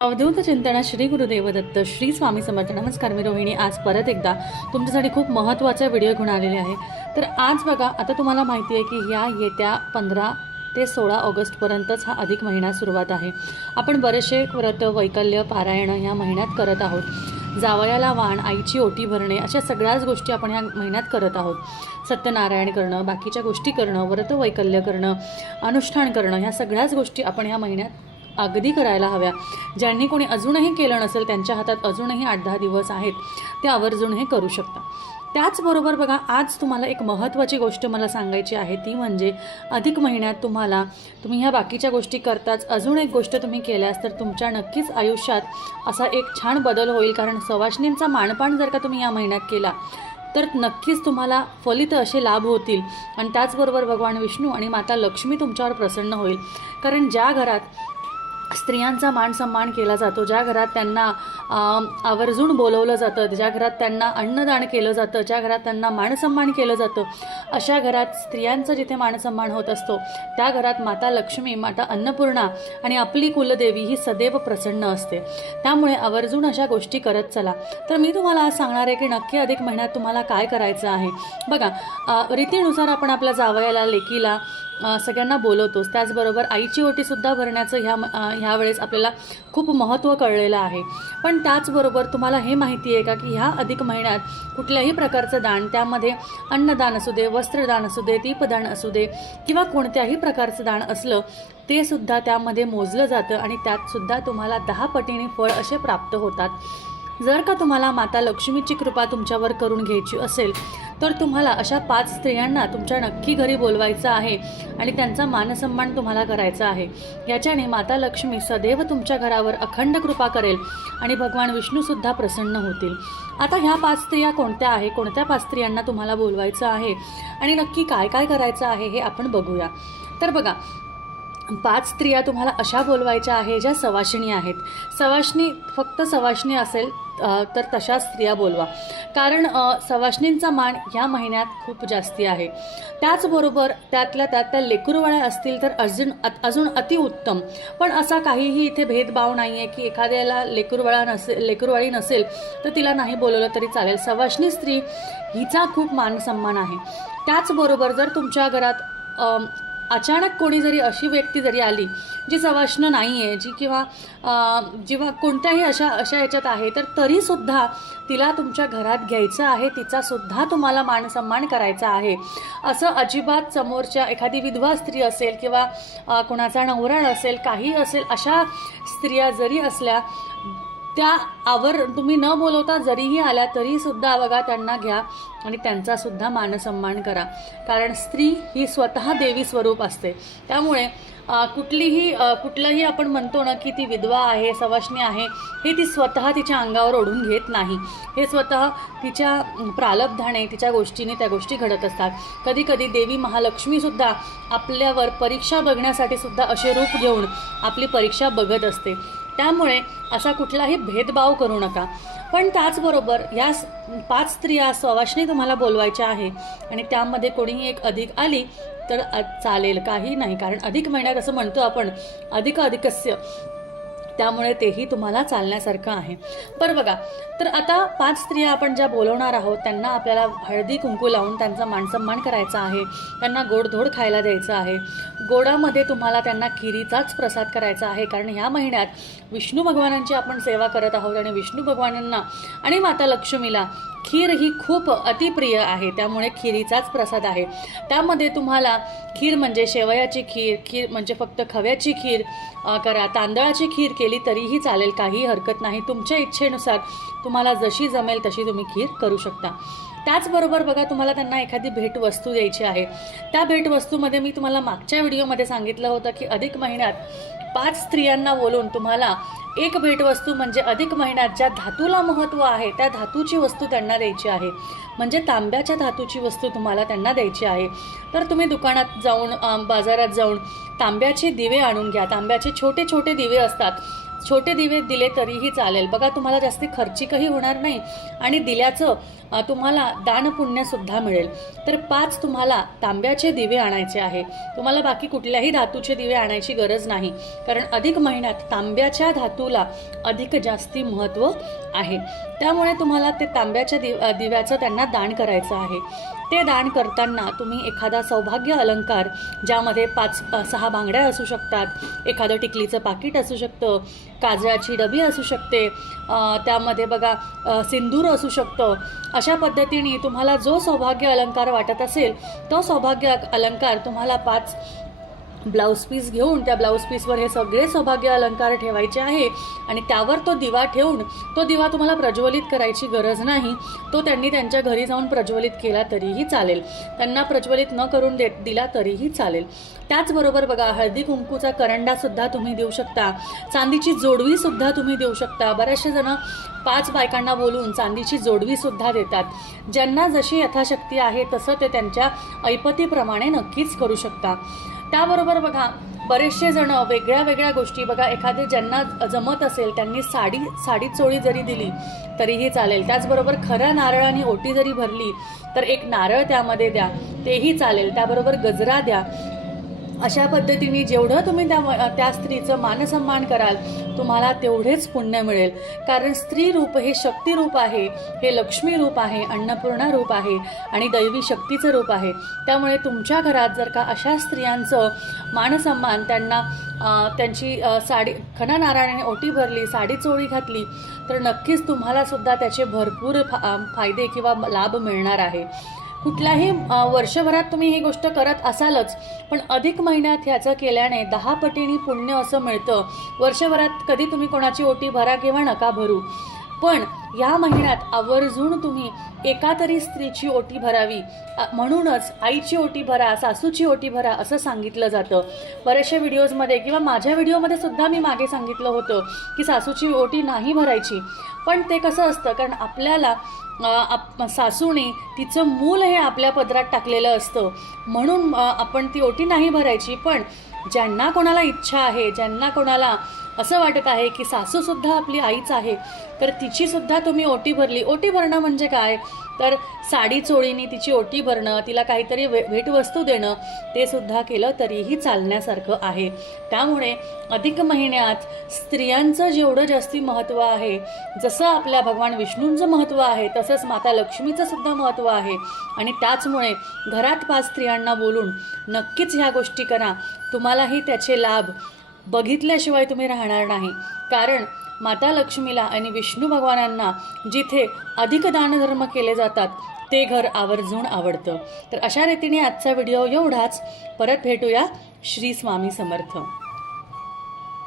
अवधूत चिंतन श्री गुरुदेव दत्त श्री स्वामी समर्थ. नमस्कार, मी रोहिणी आज परत एकदा तुमच्यासाठी खूप महत्त्वाचा व्हिडिओ घेऊन आलेले आहे. तर आज बघा, आता तुम्हाला माहिती आहे की ह्या येत्या 15 ते 16 ऑगस्टपर्यंतच हा अधिक महिना सुरुवात आहे. आपण बरेचसे व्रत, वैकल्य, पारायण ह्या महिन्यात करत आहोत. जावयाला वाण, आईची ओटी भरणे, अशा सगळ्याच गोष्टी आपण ह्या महिन्यात करत आहोत. सत्यनारायण करणं, बाकीच्या गोष्टी करणं, व्रत वैकल्य करणं, अनुष्ठान करणं, ह्या सगळ्याच गोष्टी आपण ह्या महिन्यात अगदी करायला हव्या. ज्यांनी कोणी अजूनही केलं नसेल, त्यांच्या हातात अजूनही 8-10 दिवस आहेत, ते आवर्जून हे करू शकता. त्याचबरोबर बघा, आज तुम्हाला एक महत्त्वाची गोष्ट मला सांगायची आहे, ती म्हणजे अधिक महिन्यात तुम्ही ह्या बाकीच्या गोष्टी करताच अजून एक गोष्ट तुम्ही केल्यास तर तुमच्या नक्कीच आयुष्यात असा एक छान बदल होईल. कारण सवाष्णींचा मानपान जर का तुम्ही या महिन्यात केला तर नक्कीच तुम्हाला फलित असे लाभ होतील. आणि त्याचबरोबर भगवान विष्णू आणि माता लक्ष्मी तुमच्यावर प्रसन्न होईल. कारण ज्या घरात स्त्रियांचा मान सन्मान केला जातो, ज्या घरात त्यांना आवर्जून बोलवलं जातं, ज्या घरात त्यांना अन्नदान केलं जातं, ज्या घरात त्यांना मानसन्मान केलं जातं, अशा घरात स्त्रियांचा जिथे मानसन्मान होत असतो त्या घरात माता लक्ष्मी, माता अन्नपूर्णा आणि आपली कुलदेवी ही सदैव प्रसन्न असते. त्यामुळे आवर्जून अशा गोष्टी करत चला. तर मी तुम्हाला आज सांगणार आहे की नक्की अधिक महिन्यात तुम्हाला काय करायचं आहे. बघा, रीतीनुसार आपण आपल्या जावयाला, लेकीला सगळ्यांना बोलवतोच. त्याचबरोबर आईची ओटीसुद्धा भरण्याचं ह्या वेळेस आपल्याला खूप महत्त्व कळलेलं आहे. पण त्याचबरोबर तुम्हाला हे माहिती आहे का की ह्या अधिक महिन्यात कुठल्याही प्रकारचं दान, त्यामध्ये अन्नदान असू दे, वस्त्रदान असू दे, दीपदान असू दे किंवा कोणत्याही प्रकारचं दान असलं, ते सुद्धा त्यामध्ये मोजलं जातं आणि त्यातसुद्धा तुम्हाला 10 पटीने फळ असे प्राप्त होतात. जर का तुम्हाला माता लक्ष्मीची कृपा तुमच्यावर करून घ्यायची असेल तर तुम्हाला अशा 5 स्त्रियांना तुमच्या नक्की घरी बोलवायचं आहे आणि त्यांचा मानसन्मान तुम्हाला करायचा आहे. याच्याने माता लक्ष्मी सदैव तुमच्या घरावर अखंड कृपा करेल आणि भगवान विष्णूसुद्धा प्रसन्न होतील. आता ह्या 5 स्त्रिया कोणत्या आहे, कोणत्या 5 स्त्रियांना तुम्हाला बोलवायचं आहे आणि नक्की काय काय करायचं आहे हे आपण बघूया. तर बघा, 5 स्त्रिया तुम्हाला अशा बोलवायच्या आहे ज्या सवाष्णी आहेत. फक्त सवाष्णी असेल तर तशा स्त्रिया बोलवा. कारण सवाष्णींचा मान ह्या महिन्यात खूप जास्ती आहे. त्याचबरोबर त्यातल्या त्या लेकरूवाळ्या असतील तर अजून अतिउत्तम. पण असा काहीही इथे भेदभाव नाही आहे की एखाद्याला लेकरूवाळी नसेल तर तिला नाही बोलवलं तरी चालेल. सवाष्णी स्त्री हिचा खूप मानसन्मान आहे. त्याचबरोबर जर तुमच्या घरात अचानक कोणी जरी अशी व्यक्ती जरी आली जी सवाष्ण नाही आहे, जी किंवा कोणत्याही अशा ह्याच्यात आहे, तर तरीसुद्धा तिला तुमच्या घरात घ्यायचं आहे, तिचासुद्धा तुम्हाला मानसन्मान करायचा आहे. असं अजिबात समोरच्या एखादी विधवा स्त्री असेल किंवा कोणाचा नवरा असेल, काही असेल, अशा स्त्रिया जरी असल्या त्या तुम्ही न बोलवता जरीही आल्या तरीसुद्धा बघा, त्यांना घ्या आणि त्यांचासुद्धा मानसन्मान करा. कारण स्त्री ही स्वतः देवी स्वरूप असते. त्यामुळे कुठलंही आपण म्हणतो ना की ती विधवा आहे, सवाष्णी आहे, हे ती स्वतः तिच्या अंगावर ओढून घेत नाही. हे स्वतः तिच्या प्रारब्धाने, तिच्या गोष्टीने त्या गोष्टी घडत असतात. कधी कधी देवी महालक्ष्मीसुद्धा आपल्यावर परीक्षा बघण्यासाठी सुद्धा असे रूप घेऊन आपली परीक्षा बघत असते. त्यामुळे असा कुठलाही भेदभाव करू नका. पण त्याचबरोबर या 5 स्त्रिया सवाष्णी तुम्हाला बोलवायच्या आहे आणि त्यामध्ये कोणीही एक अधिक आली तर चालेल, काही नाही. कारण अधिक महिन्यात असं म्हणतो आपण, अधिकस्य, त्यामुळे तेही तुम्हाला चालण्यासारखं आहे. बरं बघा, तर आता 5 स्त्रिया आपण ज्या बोलवणार आहोत त्यांना आपल्याला हळदी कुंकू लावून त्यांचा मानसन्मान करायचा आहे. त्यांना गोडधोड खायला द्यायचं आहे. गोडामध्ये तुम्हाला त्यांना खिरीचाच प्रसाद करायचा आहे. कारण ह्या महिन्यात विष्णू भगवानांची आपण सेवा करत आहोत आणि विष्णू भगवानांना आणि माता लक्ष्मीला खीर ही खूप अतिप्रिय आहे. त्यामुळे खिरीचाच प्रसाद आहे. त्यामध्ये तुम्हाला खीर म्हणजे शेवयाची खीर म्हणजे फक्त खव्याची खीर करा, तांदळाची खीर केली तरीही चालेल, काही हरकत नाही. तुमच्या इच्छेनुसार तुम्हाला जशी जमेल तशी तुम्ही खीर करू शकता. त्याचबरोबर बघा, तुम्हाला त्यांना एखादी भेटवस्तू द्यायची आहे. त्या भेटवस्तूमध्ये मी तुम्हाला मागच्या व्हिडिओमध्ये सांगितलं होतं की अधिक महिन्यात 5 स्त्रियांना बोलून तुम्हाला एक भेटवस्तू म्हणजे अधिक महिन्यात ज्या धातूला महत्त्व आहे त्या धातूची वस्तू त्यांना द्यायची आहे. म्हणजे तांब्याच्या धातूची वस्तू तुम्हाला त्यांना द्यायची आहे. तर तुम्ही दुकानात जाऊन, बाजारात जाऊन तांब्याचे दिवे आणून घ्या. तांब्याचे छोटे छोटे दिवे असतात, छोटे दिवे दिले तरीही चालेल बघा, तुम्हाला जास्ती खर्चिकही होणार नाही आणि दिल्याचं तुम्हाला दानपुण्यसुद्धा मिळेल. तर 5 तुम्हाला तांब्याचे दिवे आणायचे आहे. तुम्हाला बाकी कुठल्याही धातूचे दिवे आणायची गरज नाही, कारण अधिक महिन्यात तांब्याच्या धातूला अधिक जास्ती महत्त्व आहे. त्यामुळे तुम्हाला ते तांब्याच्या दिव्याचं त्यांना दान करायचं आहे. ते दान करताना तुम्ही एखादा सौभाग्य अलंकार, ज्यामध्ये 5-6 बांगड्या असू शकतात, एखादं टिकलीचं पाकिट असू शकतं, काजळाची डबी असू शकते, त्यामध्ये बघा सिंदूर असू शकतं. अशा पद्धतीने तुम्हाला जो सौभाग्य अलंकार वाटत असेल तो सौभाग्य अलंकार तुम्हाला 5 ब्लाऊज पीस घेऊन त्या ब्लाऊज पीसवर हे सगळे सौभाग्य अलंकार ठेवायचे आहे आणि त्यावर तो दिवा ठेवून, तो दिवा तुम्हाला प्रज्वलित करायची गरज नाही. तो त्यांनी त्यांच्या घरी जाऊन प्रज्वलित केला तरीही चालेल, त्यांना प्रज्वलित न करून दिला तरीही चालेल. त्याचबरोबर बघा, हळदी कुंकूचा करंडासुद्धा तुम्ही देऊ शकता, चांदीची जोडवीसुद्धा तुम्ही देऊ शकता. बरेचसे जण 5 बायकांना बोलून चांदीची जोडवीसुद्धा देतात. ज्यांना जशी यथाशक्ती आहे तसं ते त्यांच्या ऐपतीप्रमाणे नक्कीच करू शकता. त्याबरोबर बघा, बरेचसे जण वेगळ्या वेगळ्या गोष्टी बघा, एखादे ज्यांना जमत असेल त्यांनी साडी चोळी जरी दिली तरीही चालेल. त्याचबरोबर खऱ्या नारळाने ओटी जरी भरली तर एक नारळ त्यामध्ये द्या, तेही चालेल. त्याबरोबर गजरा द्या. अशा पद्धतीने जेवढं तुम्ही त्या स्त्रीचं मानसन्मान कराल तुम्हाला तेवढेच पुण्य मिळेल. कारण स्त्री रूप हे शक्ती रूप आहे, हे लक्ष्मी रूप आहे, अन्नपूर्णा रूप आहे आणि दैवी शक्तीचं रूप आहे. त्यामुळे तुमच्या घरात जर का अशा स्त्रियांचं मानसन्मान, त्यांना त्यांची खऱ्या नारळाने ओटी भरली, साडी चोळी घातली तर नक्कीच तुम्हाला सुद्धा त्याचे भरपूर फायदे किंवा लाभ मिळणार आहे. कुठल्याही वर्षभरात तुम्ही ही गोष्ट करत असालच, पण अधिक महिन्यात ह्याचं केल्याने 10 पटीने पुण्य असं मिळतं. वर्षभरात कधी तुम्ही कोणाची ओटी भरा किंवा नका भरू, पण या महिन्यात आवर्जून तुम्ही एका तरी स्त्रीची ओटी भरावी. म्हणूनच आईची ओटी भरा, सासूची ओटी भरा असं सांगितलं जातं. बऱ्याचशा व्हिडिओजमध्ये किंवा माझ्या व्हिडिओमध्ये सुद्धा मी मागे सांगितलं होतं की सासूची ओटी नाही भरायची. पण ते कसं असतं, कारण आपल्याला सासूने तिचं मूल हे आपल्या पदरात टाकलेलं असतं, म्हणून आपण ती ओटी नाही भरायची. पण ज्यांना कोणाला इच्छा आहे, ज्यांना कोणाला असं वाटत आहे की सासूसुद्धा आपली आईच आहे, तर तिचीसुद्धा तुम्ही ओटी भरली. ओटी भरणं म्हणजे काय, तर साडी चोळीने तिची ओटी भरणं, तिला काहीतरी भेटवस्तू देणं, ते सुद्धा केलं तरीही चालण्यासारखं आहे. त्यामुळे अधिक महिन्यात स्त्रियांचं जेवढं जास्ती महत्त्व आहे, जसं आपल्या भगवान विष्णूंचं महत्त्व आहे तसंच माता लक्ष्मीचं सुद्धा महत्त्व आहे. आणि त्याचमुळे घरात 5 स्त्रियांना बोलून नक्कीच ह्या गोष्टी करा. तुम्हालाही त्याचे लाभ बघितल्याशिवाय तुम्ही राहणार नाही. कारण माता लक्ष्मीला आणि विष्णू भगवानांना जिथे अधिक दानधर्म केले जातात ते घर आवर्जून आवडतं. तर अशा रीतीने आजचा व्हिडिओ एवढाच. परत भेटूया. श्री स्वामी समर्थ.